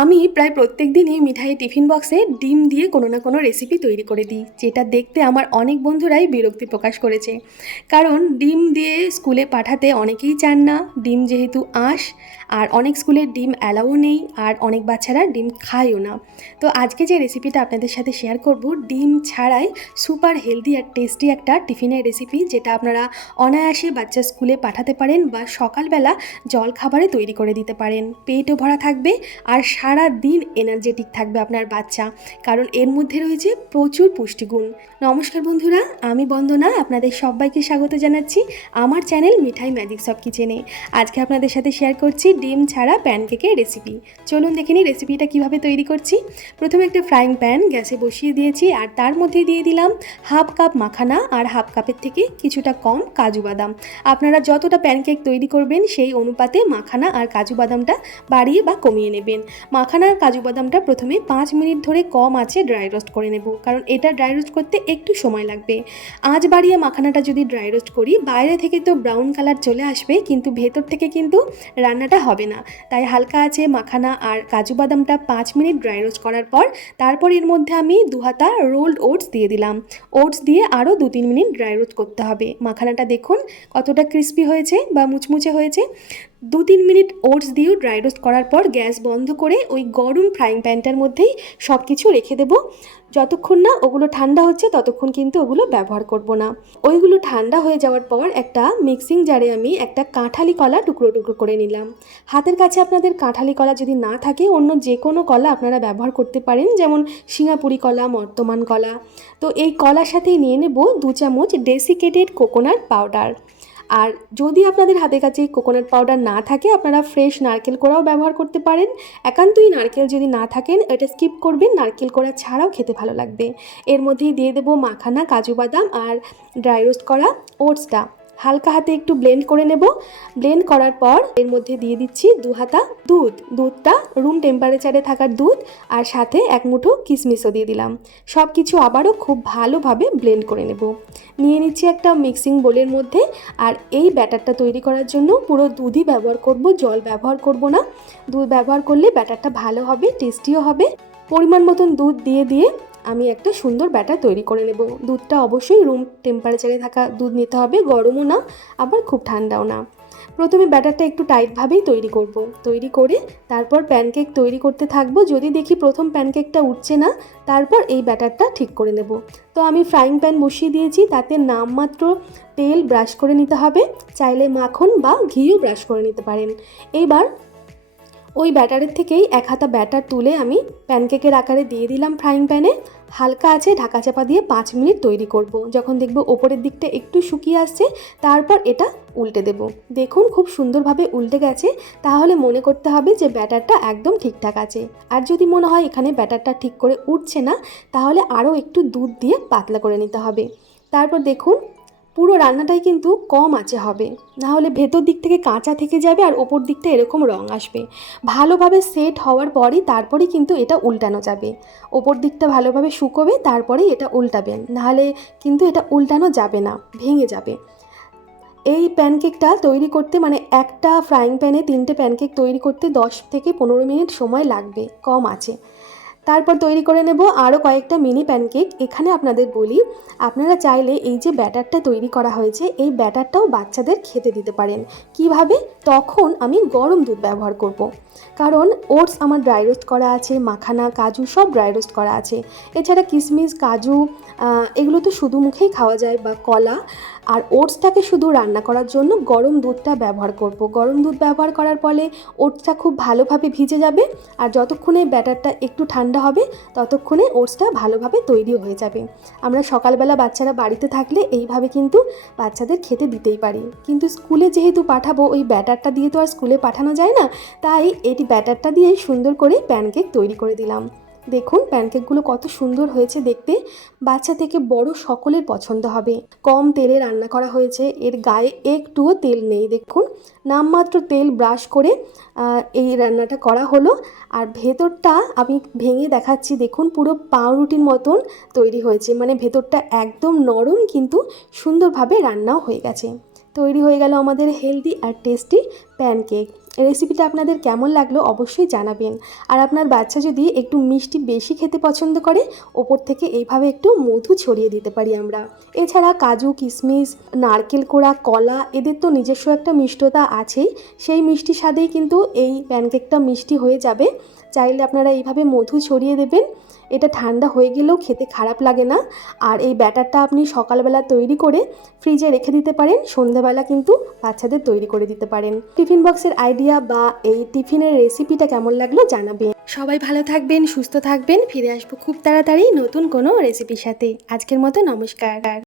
আমি প্রায় প্রত্যেক দিনই মিঠাই টিফিন বক্সে ডিম দিয়ে কোনো না কোনো রেসিপি তৈরি করে দিই, যেটা দেখতে আমার অনেক বন্ধুরাই বিরক্তি প্রকাশ করেছে। কারণ ডিম দিয়ে স্কুলে পাঠাতে অনেকেই চান না, ডিম যেহেতু আঁশ, আর অনেক স্কুলে ডিম অ্যালাউ নেই, আর অনেক বাচ্চারা ডিম খায়ও না। তো আজকে যে রেসিপিটা আপনাদের সাথে শেয়ার করব, ডিম ছাড়াই সুপার হেলদি আর টেস্টি একটা টিফিনের রেসিপি, যেটা আপনারা অনায়াসে বাচ্চা স্কুলে পাঠাতে পারেন বা সকালবেলা জল খাবারে তৈরি করে দিতে পারেন। পেটও ভরা থাকবে আর সারা দিন এনার্জেটিক থাকবে আপনার বাচ্চা, কারণ এর মধ্যে রয়েছে প্রচুর পুষ্টিগুণ। নমস্কার বন্ধুরা, আমি বন্দনা, আপনাদের সবাইকে স্বাগত জানাচ্ছি আমার চ্যানেল মিঠাই ম্যাজিক সব কিচেনে। আজকে আপনাদের সাথে শেয়ার করছি ডিম ছাড়া প্যানকেকের রেসিপি। চলুন দেখে নিই রেসিপিটা কিভাবে তৈরি করছি। প্রথমে একটা ফ্রাইং প্যান গ্যাসে বসিয়ে দিয়েছি, আর তার মধ্যে দিয়ে দিলাম হাফ কাপ মাখানা আর হাফ কাপের থেকে কিছুটা কম কাজু বাদাম। আপনারা যতটা প্যানকেক তৈরি করবেন সেই অনুপাতে মাখানা আর কাজু বাদামটা বাড়িয়ে বা কমিয়ে নেবেন। মাখানা আর কাজু বাদামটা প্রথমে 5 মিনিট ধরে কম আঁচে ড্রাই রোস্ট করে নেব, কারণ এটা ড্রাই রোস্ট করতে একটু সময় লাগবে। আঁচ বাড়িয়ে মাখানাটা যদি ড্রাই রোস্ট করি, বাইরে থেকে তো ব্রাউন কালার চলে আসবে, কিন্তু ভেতর থেকে কিন্তু রান্নাটা হবে না। তাই হালকা আঁচে মাখানা আর কাজু বাদামটা 5 মিনিট ড্রাই রোস্ট করার পর তারপর এর মধ্যে আমি 2 হাতা রোলড ওটস দিয়ে দিলাম। ওটস দিয়ে আরও 2-3 মিনিট ড্রাই রোস্ট করতে হবে। মাখানাটা দেখুন কতটা ক্রিস্পি হয়েছে বা মুচমুচে হয়েছে। 2-3 মিনিট ওটস দিয়েও ড্রাই রোস্ট করার পর গ্যাস বন্ধ করে ওই গরম ফ্রাইং প্যানটার মধ্যেই সব কিছু রেখে দেবো। যতক্ষণ না ওগুলো ঠান্ডা হচ্ছে ততক্ষণ কিন্তু ওগুলো ব্যবহার করব না। ওইগুলো ঠান্ডা হয়ে যাওয়ার পর একটা মিক্সিং জারে আমি একটা কাঁঠালি কলা টুকরো টুকরো করে নিলাম। হাতের কাছে আপনাদের কাঁঠালি কলা যদি না থাকে, অন্য যে কোনো কলা আপনারা ব্যবহার করতে পারেন, যেমন সিঙ্গাপুরি কলা, বর্তমান কলা। তো এই কলার সাথেই নিয়ে নেব 2 চামচ ডেসিকেটেড কোকোনাট পাউডার। আর যদি আপনাদের হাতের কাছে কোকোনাট পাউডার না থাকে, আপনারা ফ্রেশ নারকেল কোড়াও ব্যবহার করতে পারেন। একান্তই নারকেল যদি না থাকেন, এটা স্কিপ করবেন, নারকেল কোড়া ছাড়াও খেতে ভালো লাগবে। এর মধ্যেই দিয়ে দেবো মাখানা, কাজু বাদাম আর ড্রাই রোস্ট করা ওটসটা। হালকা হাতে একটু ব্লেন্ড করে নেব। ব্লেন্ড করার পর এর মধ্যে দিয়ে দিচ্ছি 2 হাতা দুধ। দুধটা রুম টেম্পারেচারে থাকার দুধ, আর সাথে 1 মুঠো কিশমিশও দিয়ে দিলাম। সব কিছু আবারও খুব ভালোভাবে ব্লেন্ড করে নেব। নিয়ে নিচ্ছি একটা মিক্সিং বোলের মধ্যে। আর এই ব্যাটারটা তৈরি করার জন্য পুরো দুধই ব্যবহার করব, জল ব্যবহার করব না। দুধ ব্যবহার করলে ব্যাটারটা ভালো হবে, টেস্টিও হবে। পরিমাণ মতন দুধ দিয়ে আমি একটা সুন্দর ব্যাটার তৈরি করে নেব। দুধটা অবশ্যই রুম টেম্পারেচারে থাকা দুধ নিতে হবে, গরমও না আবার খুব ঠান্ডাও না। প্রথমে ব্যাটারটা একটু টাইটভাবেই তৈরি করব। তৈরি করে তারপর প্যানকেক তৈরি করতে থাকবো। যদি দেখি প্রথম প্যানকেকটা উঠছে না, তারপর এই ব্যাটারটা ঠিক করে নেব। তো আমি ফ্রাইং প্যান বসিয়ে দিয়েছি, তাতে নামমাত্র তেল ব্রাশ করে নিতে হবে। চাইলে মাখন বা ঘিও ব্রাশ করে নিতে পারেন। এইবার ওই ব্যাটারের থেকেই 1 হাতা ব্যাটার তুলে আমি প্যানকেকের আকারে দিয়ে দিলাম ফ্রাইং প্যানে। হালকা আছে ঢাকা চাপা দিয়ে 5 মিনিট তৈরি করব। যখন দেখব ওপরের দিকটা একটু শুকিয়ে আসছে, তারপর এটা উল্টে দেব। দেখুন খুব সুন্দরভাবে উল্টে গেছে, তাহলে মনে করতে হবে যে ব্যাটারটা একদম ঠিকঠাক আছে। আর যদি মনে হয় এখানে ব্যাটারটা ঠিক করে উঠছে না, তাহলে আরও একটু দুধ দিয়ে পাতলা করে নিতে হবে। তারপর দেখুন পুরো রান্নাটাই কিন্তু কম আঁচে হবে, না হলে ভেতর দিক থেকে কাঁচা থেকে যাবে আর ওপর দিকটা এরকম রং আসবে। ভালোভাবে সেট হওয়ার তারপরেই কিন্তু এটা উল্টানো যাবে। ওপর দিকটা ভালোভাবে শুকোবে, তারপরেই এটা উল্টাবেন, নাহলে কিন্তু এটা উল্টানো যাবে না, ভেঙে যাবে। এই প্যানকেকটা তৈরি করতে, মানে একটা ফ্রাইং প্যানে 3টে প্যানকেক তৈরি করতে 10 থেকে 15 মিনিট সময় লাগবে কম আছে। তারপর তৈরি করে নেব আরও কয়েকটা মিনি প্যানকেক। এখানে আপনাদের বলি, আপনারা চাইলে এই যে ব্যাটারটা তৈরি করা হয়েছে, এই ব্যাটারটাও বাচ্চাদের খেতে দিতে পারেন। কিভাবে? তখন আমি গরম দুধ ব্যবহার করব, কারণ ওটস আমার ড্রাই রোস্ট করা আছে, মাখানা, কাজু সব ড্রাই রোস্ট করা আছে। এছাড়া কিশমিশ, কাজু এগুলো তো শুধু মুখেই খাওয়া যায়, বা কলা। আর ওটসটাকে শুধু রান্না করার জন্য গরম দুধটা ব্যবহার করব। গরম দুধ ব্যবহার করার ফলে ওটসটা খুব ভালোভাবে ভিজে যাবে, আর যতক্ষণে ব্যাটারটা একটু ঠান্ডা হবে ততক্ষণে ওটসটা ভালোভাবে তৈরি হয়ে যাবে। আমরা সকালবেলা বাচ্চারা বাড়িতে থাকলে এইভাবে কিন্তু বাচ্চাদের খেতে দিতেই পারি। কিন্তু স্কুলে যেহেতু পাঠাবো, ওই ব্যাটারটা দিয়ে তো আর স্কুলে পাঠানো যায় না, তাই এই ব্যাটারটা দিয়ে সুন্দর করে প্যানকেক তৈরি করে দিলাম। দেখুন প্যানকেকগুলো কত সুন্দর হয়েছে দেখতে, বাচ্চা থেকে বড় সকলের পছন্দ হবে। কম তেলে রান্না করা হয়েছে, এর গায়ে একটুও তেল নেই। দেখুন নামমাত্র তেল ব্রাশ করে এই রান্নাটা করা হলো। আর ভেতরটা আমি ভেঙে দেখাচ্ছি, দেখুন পুরো পাউরুটির মতন তৈরি হয়েছে, মানে ভেতরটা একদম নরম, কিন্তু সুন্দরভাবে রান্নাও হয়ে গেছে। তৈরি হয়ে গেল আমাদের হেলদি আর টেস্টি প্যানকেক। রেসিপিটা আপনাদের কেমন লাগলো অবশ্যই জানাবেন। আর আপনার বাচ্চা যদি একটু মিষ্টি বেশি খেতে পছন্দ করে, ওপর থেকে এইভাবে একটু মধু ছড়িয়ে দিতে পারি আমরা। এছাড়া কাজু, কিশমিশ, নারকেল কোড়া, কলা এদের তো নিজস্ব একটা মিষ্টতা আছেই, সেই মিষ্টি স্বাদেই কিন্তু এই প্যানকেকটা মিষ্টি হয়ে যাবে। চাইলে আপনারা এইভাবে মধু ছড়িয়ে দেবেন। এটা ঠান্ডা হয়ে গেলেও খেতে খারাপ লাগে না। আর এই ব্যাটারটা আপনি সকালবেলা তৈরি করে ফ্রিজে রেখে দিতে পারেন, সন্ধ্যাবেলা কিন্তু বাচ্চাদের তৈরি করে দিতে পারেন। টিফিন বক্সের আইডিয়া বা এই টিফিনের রেসিপিটা কেমন লাগলো জানাবেন। সবাই ভালো থাকবেন, সুস্থ থাকবেন। ফিরে আসবো খুব তাড়াতাড়ি নতুন কোনো রেসিপির সাথে। আজকের মতো নমস্কার।